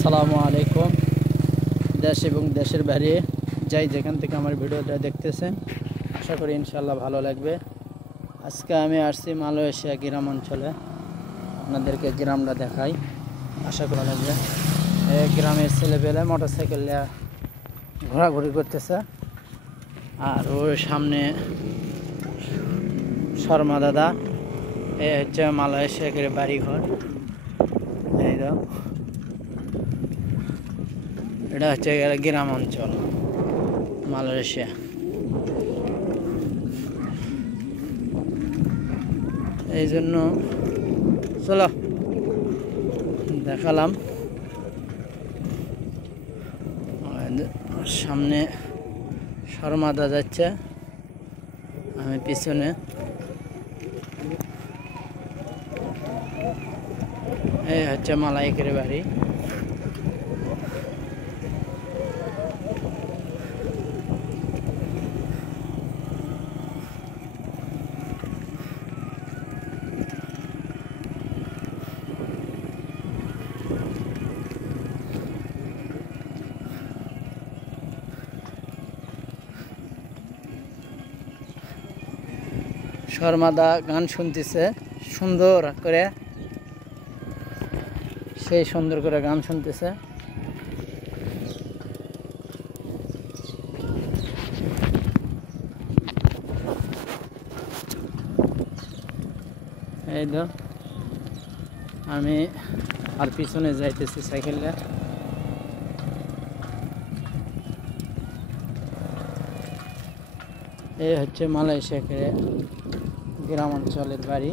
আসসালামু আলাইকুম। দেশ এবং দেশের বাইরে যাই যেখান থেকে আমার ভিডিওটা দেখতেছেন, আশা করি ইনশাল্লাহ ভালো লাগবে। আজকে আমি আসছি মালয়েশিয়া গ্রাম অঞ্চলে, আপনাদেরকে গ্রামটা দেখাই, আশা করা লাগবে। এই গ্রামের ছেলেপেলে মোটরসাইকেল ঘোরাঘুরি করতেছে, আর ওর সামনে শর্মা দাদা। এই হচ্ছে মালয়েশিয়ার বাড়িঘর। এই তো এটা হচ্ছে গ্রাম অঞ্চল মালয়েশিয়া। এই জন্য চলো দেখালাম। সামনে শর্মাদা যাচ্ছে, আমি পিছনে। এই হচ্ছে মালাইকের বাড়ি। শর্মাদা গান শুনতেছে সুন্দর করে, সেই সুন্দর করে গান শুনতেছে। এই তো আমি আর পিছনে যাইতেছি সাইকেলে। এই হচ্ছে মালয়েশিয়ার গ্রাম অঞ্চলের বাড়ি।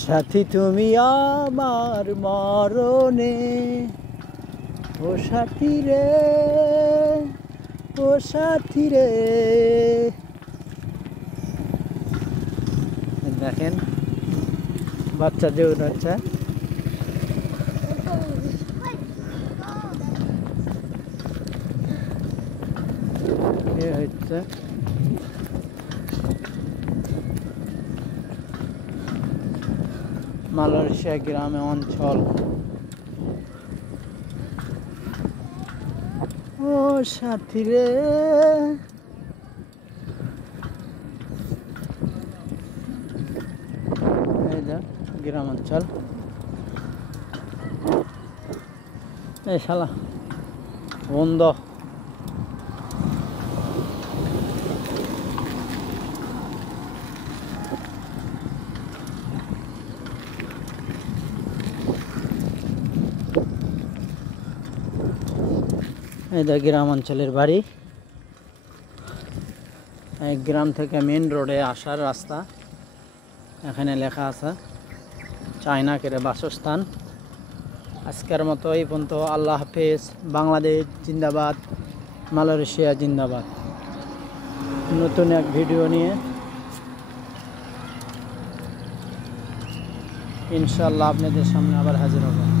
সাথী তুমি আমার মরণে, ও সাথী রে, ও সাথী রে। দেখেন বাচ্চা যে উঠাচ্ছে। এ হচ্ছে মালয়েশিয়া গ্রামে অঞ্চল। ও সাথী রে, এই যে গ্রাম অঞ্চল। এই শালা বন্ধ। এই যে গ্রাম অঞ্চলের বাড়ি। এই গ্রাম থেকে মেন রোডে আসার রাস্তা। এখানে লেখা আছে চায়নাকের বাসস্থান। আজকের মতো এই পর্যন্ত। আল্লাহ হাফেজ। বাংলাদেশ জিন্দাবাদ, মালয়েশিয়া জিন্দাবাদ। নতুন এক ভিডিও নিয়ে ইনশাআল্লাহ আপনাদের সামনে আবার হাজির হব।